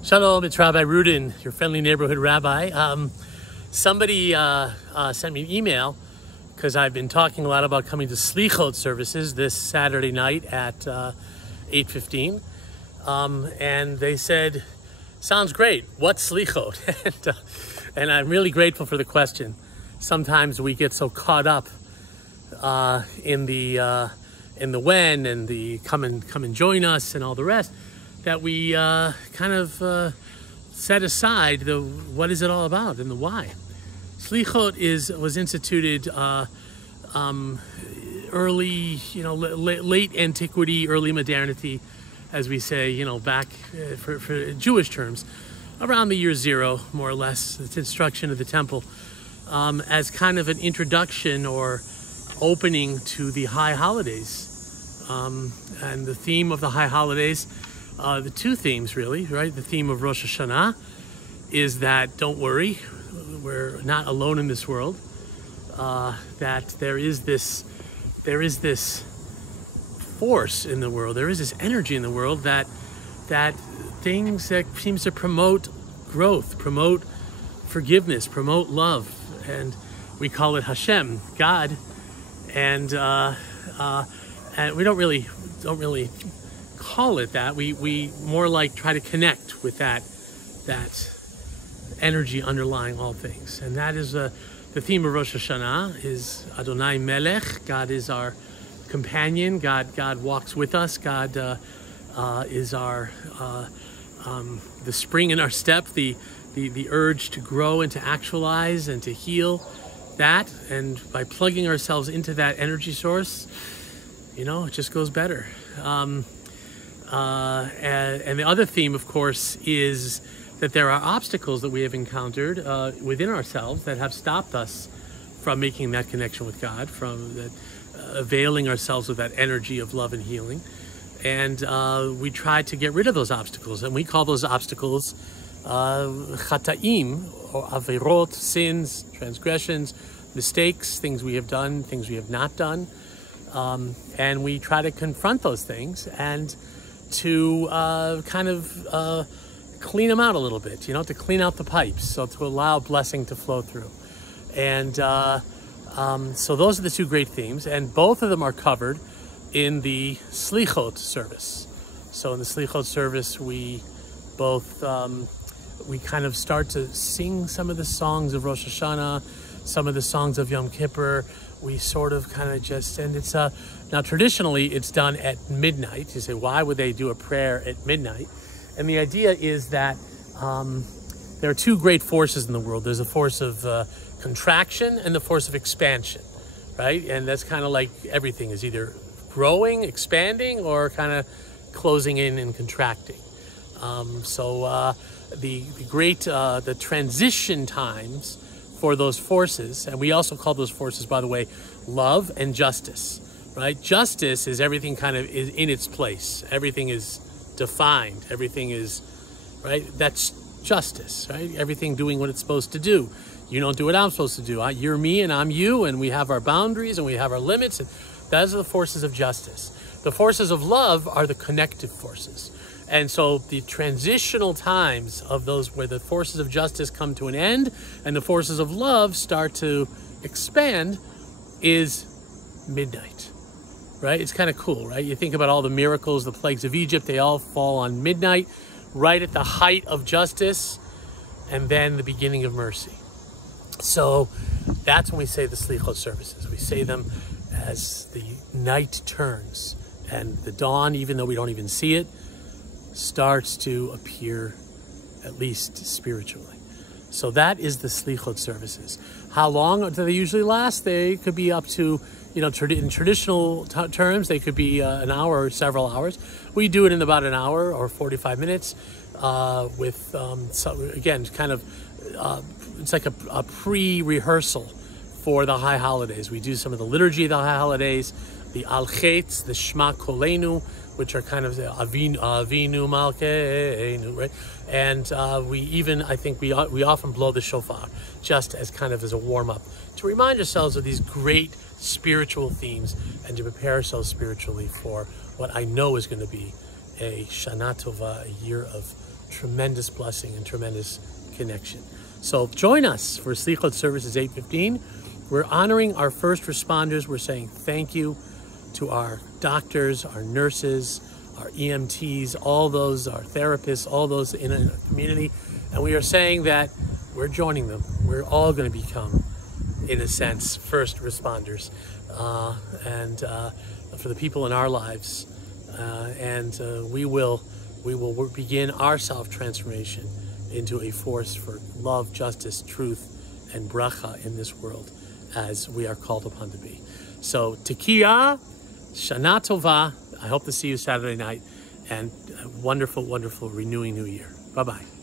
Shalom, it's Rabbi Rudin, your friendly neighborhood rabbi. Somebody sent me an email because I've been talking a lot about coming to Selichot services this Saturday night at 8:15. And they said, sounds great, what's Selichot? and I'm really grateful for the question. Sometimes we get so caught up in the when and the come and join us and all the rest, that we kind of set aside the what is it all about and the why. Selichot was instituted early, late antiquity, early modernity, as we say, back for Jewish terms, around the year zero, more or less, the construction of the temple, as kind of an introduction or opening to the high holidays. And the theme of the high holidays, the two themes really, right? The theme of Rosh Hashanah is that don't worry, we're not alone in this world. That there is this force in the world, there is this energy in the world that things that seems to promote growth, promote forgiveness, promote love, and we call it Hashem, God, and we don't really call it that. We more like try to connect with that energy underlying all things, and that is the theme of Rosh Hashanah is Adonai Melech. God is our companion. God walks with us. God is our the spring in our step, the urge to grow and to actualize and to heal that. And by plugging ourselves into that energy source, it just goes better. And the other theme, of course, is that there are obstacles that we have encountered within ourselves that have stopped us from making that connection with God, from availing ourselves of that energy of love and healing. And we try to get rid of those obstacles, and we call those obstacles chataim, or averot, sins, transgressions, mistakes, things we have done, things we have not done. And we try to confront those things and to kind of clean them out a little bit, to clean out the pipes, so to allow blessing to flow through. And so those are the two great themes, and both of them are covered in the Selichot service. So in the Selichot service, we both, we kind of start to sing some of the songs of Rosh Hashanah, some of the songs of Yom Kippur. We sort of kind of just, and it's, now traditionally it's done at midnight. You say, why would they do a prayer at midnight? And the idea is that there are two great forces in the world. There's a force of contraction and the force of expansion, right? And that's kind of like everything is either growing, expanding, or kind of closing in and contracting. So the transition times for those forces, and we also call those forces, by the way, love and justice, right? Justice is everything kind of is in its place. Everything is defined. Everything is, right? That's justice, right? Everything doing what it's supposed to do. You don't do what I'm supposed to do. You're me and I'm you, and we have our boundaries and we have our limits. And those are the forces of justice. The forces of love are the connective forces. And so the transitional times of those where the forces of justice come to an end and the forces of love start to expand is midnight, right? It's kind of cool, right? You think about all the miracles, the plagues of Egypt, they all fall on midnight, right at the height of justice, and then the beginning of mercy. So that's when we say the Selichot services. We say them as the night turns and the dawn, even though we don't even see it, starts to appear, at least spiritually. So that is the Selichot services. How long do they usually last? They could be up to, in traditional terms, they could be an hour or several hours. We do it in about an hour or 45 minutes with, again, kind of, it's like a pre-rehearsal for the high holidays. We do some of the liturgy of the high holidays, the Al-Chetz, the Shema Kolenu, which are kind of the Avinu Malkeinu, right? And we even, I think we often blow the shofar just as kind of as a warm-up to remind ourselves of these great spiritual themes and to prepare ourselves spiritually for what I know is going to be a Shana Tova, a year of tremendous blessing and tremendous connection. So join us for Selichot services 8:15. We're honoring our first responders. We're saying thank you to our doctors, our nurses, our EMTs, all those, our therapists, all those in a community. And we are saying that we're joining them. We're all going to become, in a sense, first responders. And for the people in our lives. We will begin our self-transformation into a force for love, justice, truth, and bracha in this world as we are called upon to be. So, Tekiah, Shana Tova. I hope to see you Saturday night, and a wonderful, wonderful renewing new year. Bye-bye.